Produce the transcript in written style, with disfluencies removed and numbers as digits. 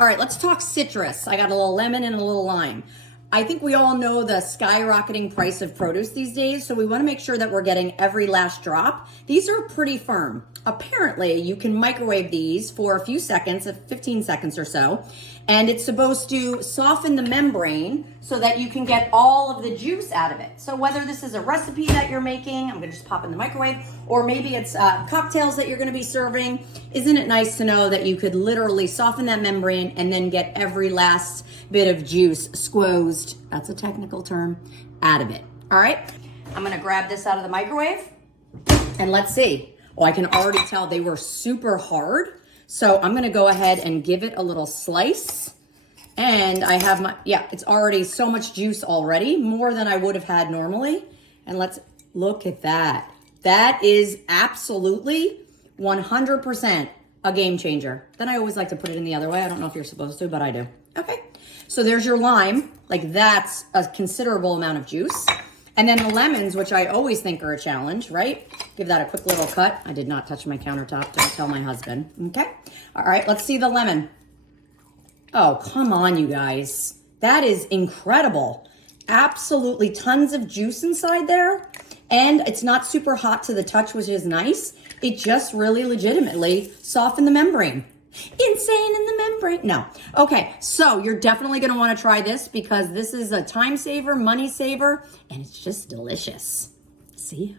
All right, let's talk citrus. I got a little lemon and a little lime. I think we all know the skyrocketing price of produce these days, so we want to make sure that we're getting every last drop. These are pretty firm. Apparently, you can microwave these for a few seconds, 15 seconds or so, and it's supposed to soften the membrane so that you can get all of the juice out of it. So whether this is a recipe that you're making, I'm gonna just pop in the microwave, or maybe it's cocktails that you're gonna be serving, isn't it nice to know that you could literally soften that membrane and then get every last bit of juice squozed, that's a technical term, out of it. All right, I'm gonna grab this out of the microwave and let's see. Oh, I can already tell they were super hard. So I'm gonna go ahead and give it a little slice. And I have my, yeah, it's already so much juice already, more than I would have had normally. And let's look at that. That is absolutely 100% a game changer. Then I always like to put it in the other way. I don't know if you're supposed to, but I do. Okay, so there's your lime. Like that's a considerable amount of juice. And then the lemons, which I always think are a challenge, right? Give that a quick little cut. I did not touch my countertop, don't tell my husband, okay? All right, let's see the lemon. Oh, come on, you guys. That is incredible. Absolutely tons of juice inside there. And it's not super hot to the touch, which is nice. It just really legitimately softened the membrane. Insane in the membrane. No. Okay, so you're definitely going to want to try this because this is a time saver, money saver, and it's just delicious. See ya.